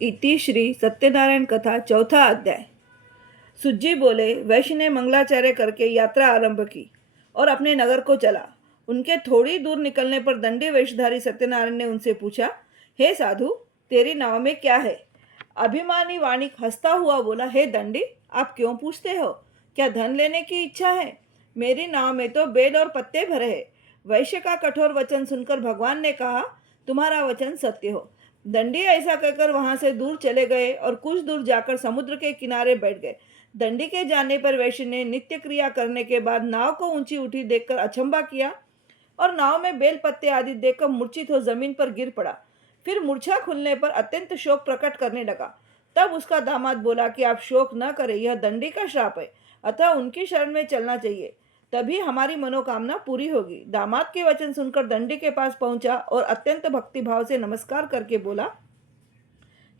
इति श्री सत्यनारायण कथा चौथा अध्याय। सुज्जी बोले, वैश्य ने मंगलाचर्य करके यात्रा आरंभ की और अपने नगर को चला। उनके थोड़ी दूर निकलने पर दंडी वेशधारी सत्यनारायण ने उनसे पूछा, हे साधु, तेरी नाव में क्या है? अभिमानी वाणिक हंसता हुआ बोला, हे दंडी, आप क्यों पूछते हो? क्या धन लेने की इच्छा है? मेरी नाव में तो बेल और पत्ते भरे हैं। वैश्य का कठोर वचन सुनकर भगवान ने कहा, तुम्हारा वचन सत्य हो। दंडी ऐसा कहकर वहां से दूर चले गए और कुछ दूर जाकर समुद्र के किनारे बैठ गए। दंडी के जाने पर वैश्य ने नित्य क्रिया करने के बाद नाव को ऊंची उठी देखकर अचंभा किया और नाव में बेल पत्ते आदि देखकर मूर्छित हो जमीन पर गिर पड़ा। फिर मूर्छा खुलने पर अत्यंत शोक प्रकट करने लगा। तब उसका दामाद बोला कि आप शोक न करें, यह दंडी का श्राप है, अतः उनकी शरण में चलना चाहिए, तभी हमारी मनोकामना पूरी होगी। दामाद के वचन सुनकर दंडी के पास पहुंचा और अत्यंत भक्तिभाव से नमस्कार करके बोला,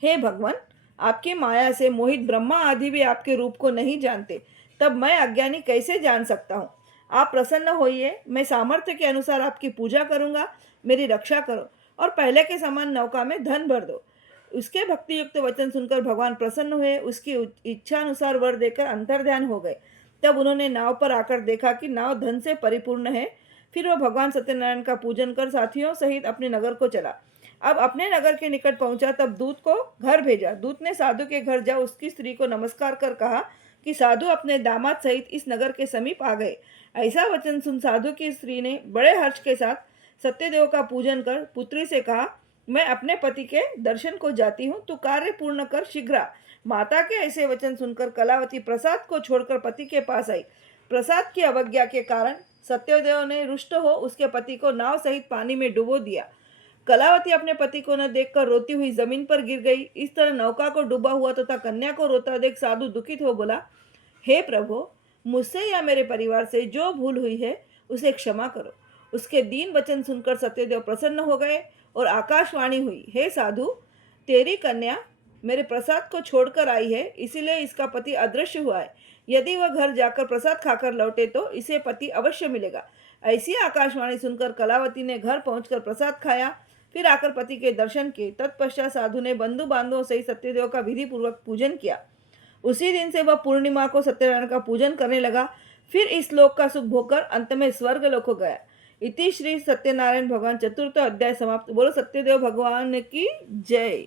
हे भगवान, आपकी माया से मोहित ब्रह्मा आदि भी आपके रूप को नहीं जानते, तब मैं अज्ञानी कैसे जान सकता हूँ? आप प्रसन्न होइए, मैं सामर्थ्य के अनुसार आपकी पूजा करूंगा, मेरी रक्षा करो और पहले के समान नौका में धन भर दो। उसके भक्ति युक्त वचन सुनकर भगवान प्रसन्न हुए, उसकी इच्छा अनुसार वर देकर अंतर्ध्यान हो गए। तब उन्होंने नाव पर आकर देखा कि नाव धन से परिपूर्ण है। फिर वह भगवान सत्यनारायण का पूजन कर साथियों सहित अपने नगर को चला। अब अपने नगर के निकट पहुंचा तब दूत को घर भेजा। दूत ने साधु के घर जा उसकी स्त्री को नमस्कार कर कहा कि साधु अपने दामाद सहित इस नगर के समीप आ गए। ऐसा वचन सुन साधु की स्त्री ने बड़े हर्ष के साथ सत्यदेव का पूजन कर पुत्री से कहा, मैं अपने पति के दर्शन को जाती हूँ, तू कार्य पूर्ण कर शीघ्र। माता के ऐसे वचन सुनकर कलावती प्रसाद को छोड़कर पति के पास आई। प्रसाद की अवज्ञा के कारण सत्यदेव ने रुष्ट हो उसके पति को नाव सहित पानी में डुबो दिया। कलावती अपने पति को न देखकर रोती हुई जमीन पर गिर गई। इस तरह नौका को डूबा हुआ तथा कन्या को रोता देख साधु दुखित हो बोला, हे प्रभु, मुझसे या मेरे परिवार से जो भूल हुई है उसे क्षमा करो। उसके दीन वचन सुनकर सत्यदेव प्रसन्न हो गए और आकाशवाणी हुई, हे साधु, तेरी कन्या मेरे प्रसाद को छोड़कर आई है, इसीलिए इसका पति अदृश्य हुआ है। यदि वह घर जाकर प्रसाद खाकर लौटे तो इसे पति अवश्य मिलेगा। ऐसी आकाशवाणी सुनकर कलावती ने घर पहुंचकर प्रसाद खाया, फिर आकर पति के दर्शन किए। तत्पश्चात साधु ने बंधु बांधवों सहित सत्यदेव का विधि पूर्वक पूजन किया। उसी दिन से वह पूर्णिमा को सत्यनारायण का पूजन करने लगा। फिर इस लोक का सुख भोगकर अंत में स्वर्ग लोक को गया। इति श्री सत्यनारायण भगवान चतुर्थ अध्याय समाप्त। बोलो सत्यदेव भगवान की जय।